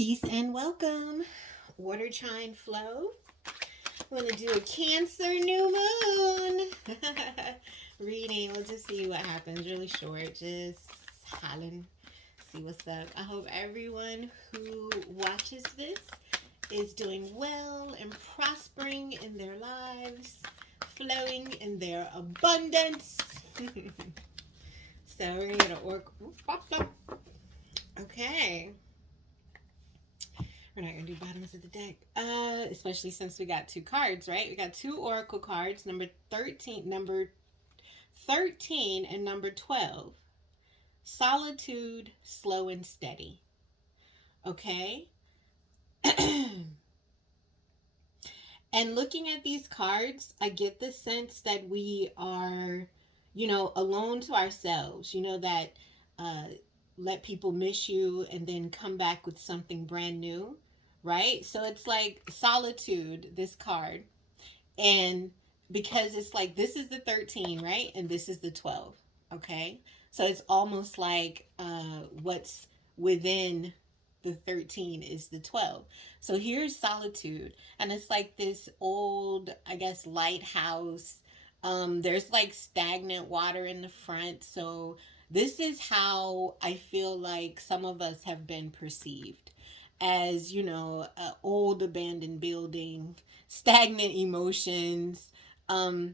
Peace and welcome, Water-Trine flow. I'm going to do a Cancer new moon reading. We'll just see what happens. Really short, just hollering, see what's up. I hope everyone who watches this is doing well and prospering in their lives, flowing in their abundance. So we're going to get an oracle. Okay. We're not going to do bottoms of the deck, especially since we got two cards, right? We got two oracle cards, number 13 and number 12. Solitude, slow and steady. Okay? And looking at these cards, I get the sense that we are, alone to ourselves. That let people miss you and then come back with something brand new, right? So it's like solitude, this card. And because it's like this is the 13, right? And this is the 12, okay? So it's almost like what's within the 13 is the 12. So here's solitude. And it's like this old, I guess, lighthouse. There's like stagnant water in the front. So this is how I feel like some of us have been perceived as, an old abandoned building, stagnant emotions, a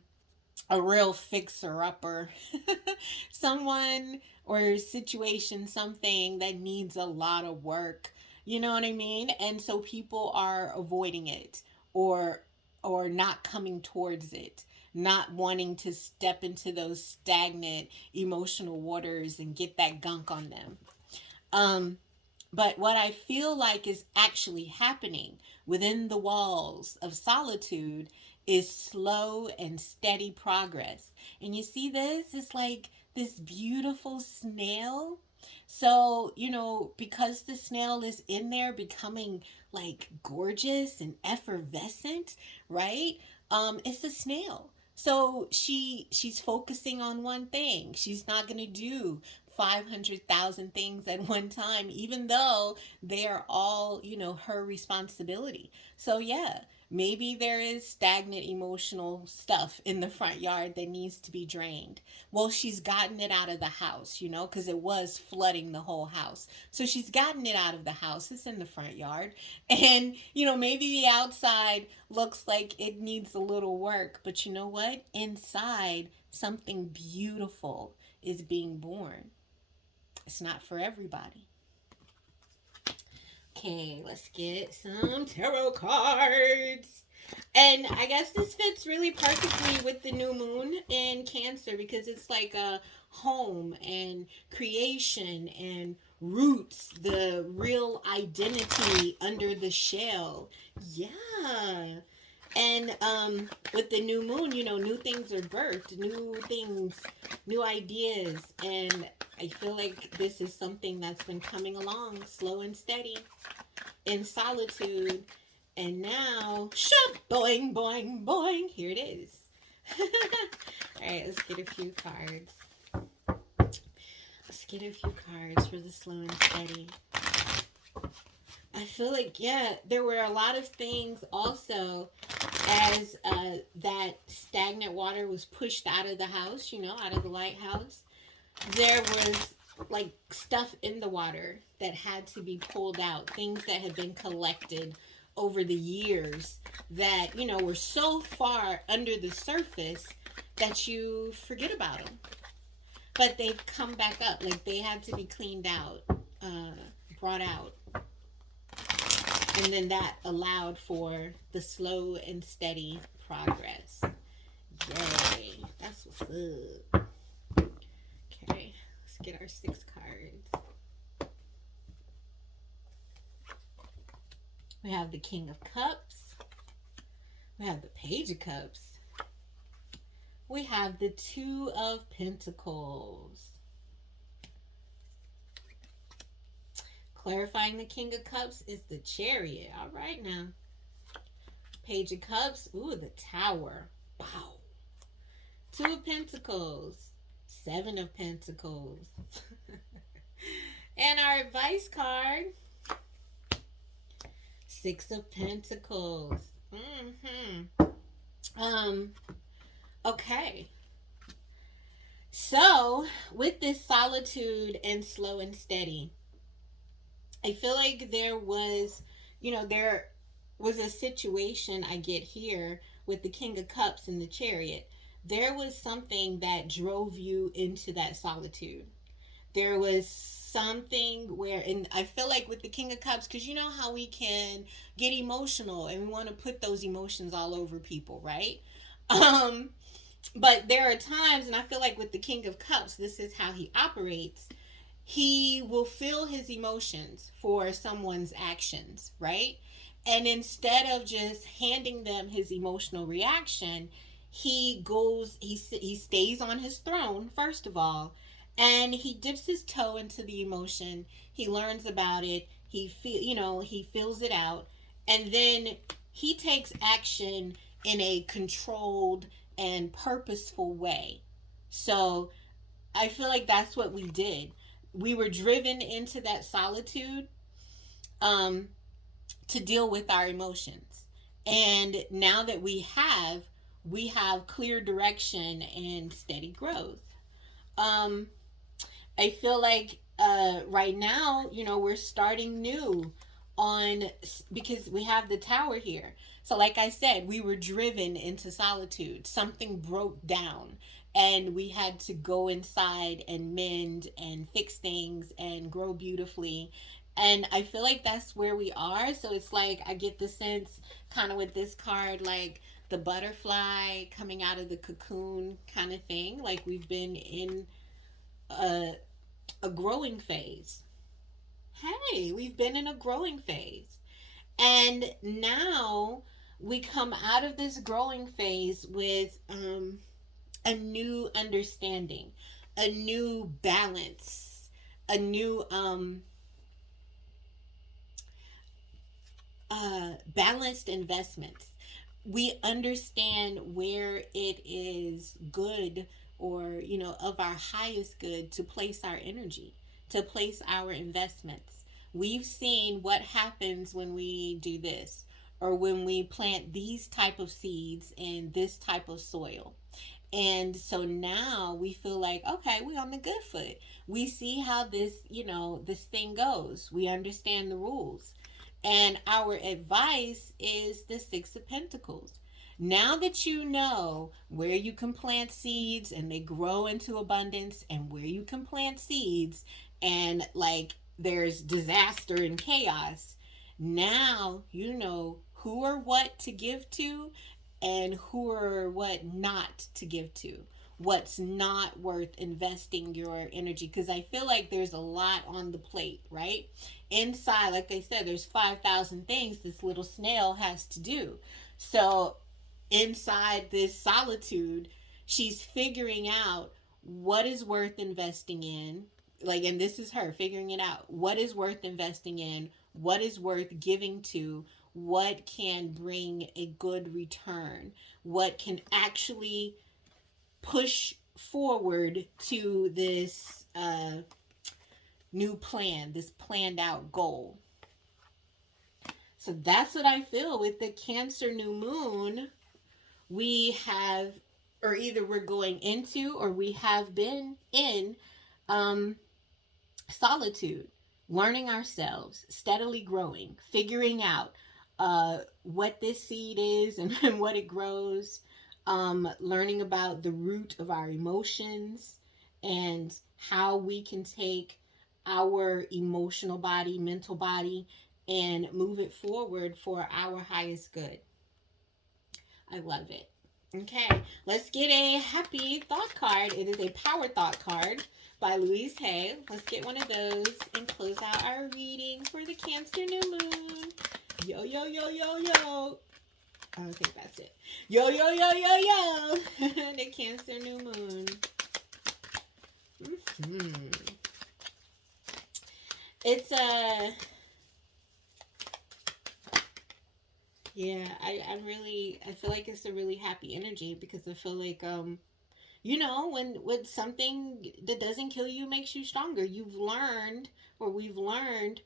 real fixer upper, someone or situation, something that needs a lot of work. You know what I mean? And so people are avoiding it or not coming towards it, not wanting to step into those stagnant emotional waters and get that gunk on them. But what I feel like is actually happening within the walls of solitude is slow and steady progress. And you see this? It's like this beautiful snail. So, because the snail is in there becoming like gorgeous and effervescent, right? It's a snail. So she's focusing on one thing. She's not going to do 500,000 things at one time, even though they are all, her responsibility. So, yeah, maybe there is stagnant emotional stuff in the front yard that needs to be drained. Well, she's gotten it out of the house, because it was flooding the whole house. So she's gotten it out of the house. It's in the front yard. And, maybe the outside looks like it needs a little work. But you know what? Inside, something beautiful is being born. It's not for everybody. Okay, let's get some tarot cards. And I guess this fits really perfectly with the new moon in Cancer because it's like a home and creation and roots, the real identity under the shell. Yeah. And with the new moon, new things are birthed, new things, new ideas. And I feel like this is something that's been coming along slow and steady in solitude. And now, shop, boing, boing, boing. Here it is. All right, let's get a few cards. Let's get a few cards for the slow and steady. I feel like, there were a lot of things also as that stagnant water was pushed out of the house, out of the lighthouse. There was like stuff in the water that had to be pulled out, things that had been collected over the years that, were so far under the surface that you forget about them. But they've come back up, like they had to be cleaned out, brought out. And then that allowed for the slow and steady progress. Yay. That's what's up. Okay, let's get our 6 cards. We have the King of Cups. We have the Page of Cups. We have the 2 of Pentacles. Clarifying the King of Cups is the Chariot. All right now. Page of Cups. Ooh, the Tower. Wow. 2 of Pentacles. 7 of Pentacles. And our advice card Six of Pentacles. Mm-hmm. Um, okay. So, with this solitude and slow and steady, I feel like there was a situation I get here with the King of Cups and the Chariot. There was something that drove you into that solitude. There was something where, and I feel like with the King of Cups, because you know how we can get emotional and we want to put those emotions all over people, right? Um, but there are times, and I feel like with the King of Cups, this is how he operates. He will feel his emotions for someone's actions, right? And instead of just handing them his emotional reaction, he stays on his throne, first of all, and he dips his toe into the emotion. He learns about it. He feels it out, and then he takes action in a controlled and purposeful way. So I feel like that's what we did. We were driven into that solitude um, to deal with our emotions. And now that we have clear direction and steady growth. Um, I feel like right now, we're starting new on because we have the tower here. So, like I said, we were driven into solitude. Something broke down, and we had to go inside and mend and fix things and grow beautifully. And I feel like that's where we are. So, it's like I get the sense, kind of with this card, like the butterfly coming out of the cocoon kind of thing. Like we've been in a a growing phase. Hey, we've been in a growing phase. And now we come out of this growing phase with a new understanding, a new balance, a new balanced investments. We understand where it is good or, of our highest good to place our energy, to place our investments. We've seen what happens when we do this or when we plant these type of seeds in this type of soil. And so now we feel like, okay, we're on the good foot. We see how this thing goes. We understand the rules. And our advice is the Six of Pentacles. Now that you know where you can plant seeds and they grow into abundance, and where you can plant seeds and like there's disaster and chaos, now you know who or what to give to and who or what not to give to. What's not worth investing your energy, because I feel like there's a lot on the plate, right? Inside, like I said, there's 5,000 things this little snail has to do. So inside this solitude, she's figuring out what is worth investing in. Like, and this is her figuring it out. What is worth investing in? What is worth giving to? What can bring a good return? What can actually push forward to this new plan, this planned out goal? So that's what I feel with the Cancer new moon. We have, or either we're going into, or we have been in um, solitude, learning ourselves, steadily growing, figuring out what this seed is and, and what it grows, learning about the root of our emotions and how we can take our emotional body, mental body, and move it forward for our highest good. I love it. Okay, let's get a happy thought card. It is a power thought card by Louise Hay. Let's get one of those and close out our reading for the Cancer New Moon. Yo, yo, yo, yo, yo. I think that's it. Yo, yo, yo, yo, yo. The Cancer New Moon. Mm-hmm. It's a... Yeah, I feel like it's a really happy energy, because I feel like when something that doesn't kill you makes you stronger. You've learned, or we've learned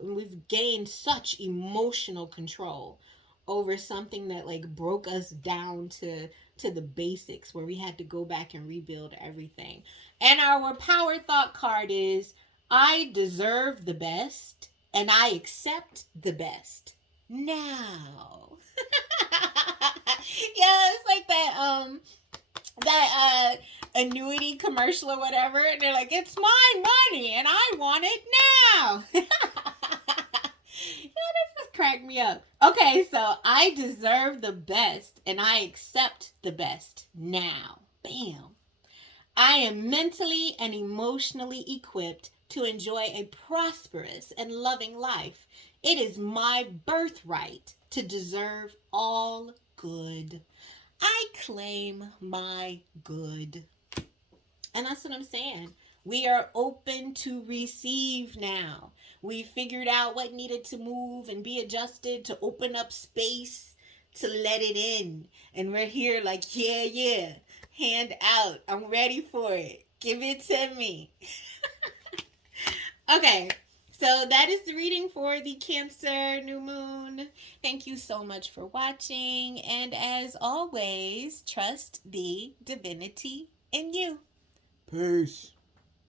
we've gained such emotional control over something that like broke us down to the basics, where we had to go back and rebuild everything. And our power thought card is, I deserve the best and I accept the best now. Yeah, it's like that annuity commercial or whatever, and they're like, it's my money and I want it now. Yeah, that just cracked me up. Okay, so I deserve the best and I accept the best now. Bam. I am mentally and emotionally equipped to enjoy a prosperous and loving life. It is my birthright to deserve all good. I claim my good. And that's what I'm saying. We are open to receive now. We figured out what needed to move and be adjusted to open up space to let it in. And we're here like, yeah, yeah. Hand out. I'm ready for it. Give it to me. Okay. So that is the reading for the Cancer new moon. Thank you so much for watching. And as always, trust the divinity in you. Peace.